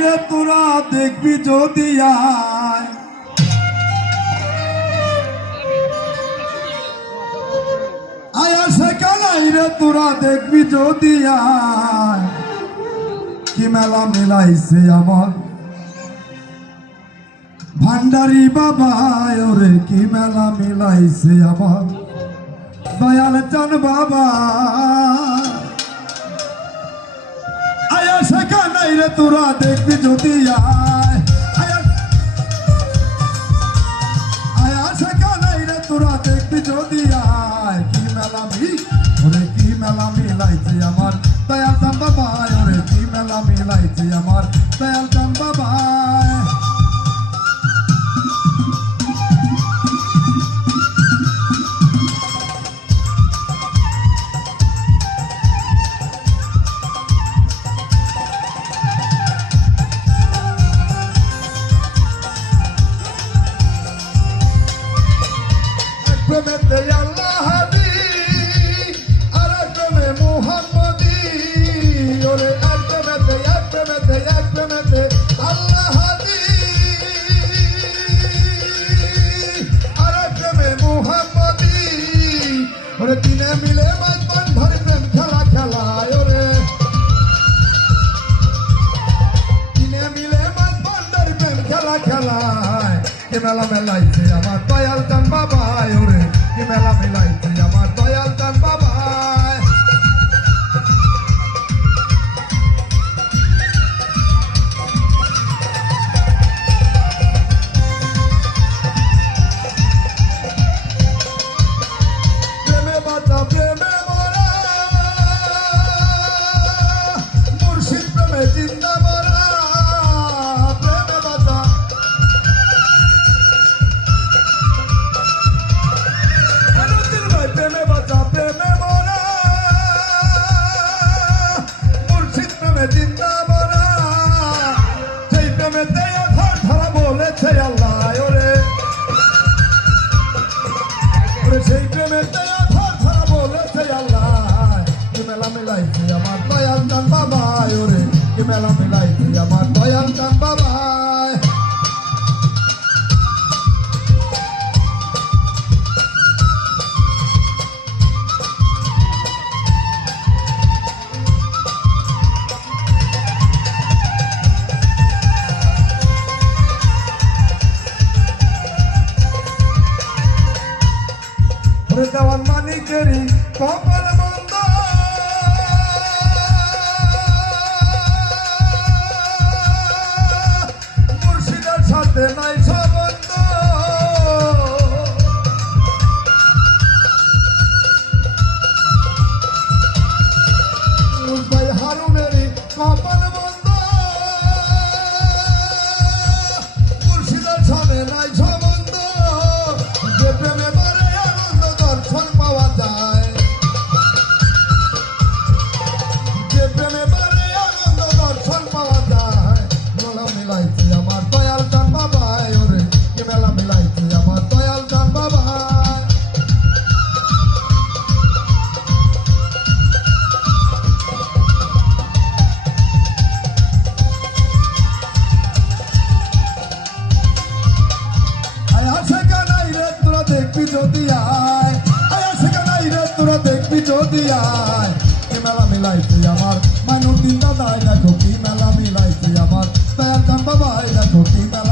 রে, তোরা দেখবি যদি আয়। সেখানাই রে, তোরা দেখবি যদি কি মেলা মেলাইছে আমার। ভান্ডারি বাবা ওরে, কি মেলা মিলাইছে আমার। দয়াল চান বাবা। সেখানাই রে তোরা দেখবি যদি আয়। আয়া আয়া। সেখানাই রে তোরা দেখবি যদি আয়। কি মেলা মি ওরে কি মেলা মিলাইছে আমার। দয়াল চান বাবা, ওরে কি মেলা মিলাইছে আমার। দয়াল চান বাবা। তিনে মিলে মাঝ ধরে প্রেম খেলা খেলায় ওরে। মিলে মাঝ ধরে প্রেম খেলা খেলায়। মেলা মেলাইছে আমার দয়াল চান বাবাই ওরে। কে মেলা সেই প্রেমেতে ধর ধরা বলেছে আল্লাহ। কি মেলা মিলাইছে আমার দয়াল চান বাবা ওরে। কি মেলা মিলাইছে আমার দয়াল চান বাবা দেওয়ান মানিকেরি কপাল দেখবি যদি আয়। আয়া সেখানাই রে, তোরা দেখবি যদি আয়। এ মেলা মিলাইছে আমার। মানুষ দিন দাদাই, দেখো কি মেলা মিলাইছে আমার। দয়াল চান বাবাই, দেখো কি মেলা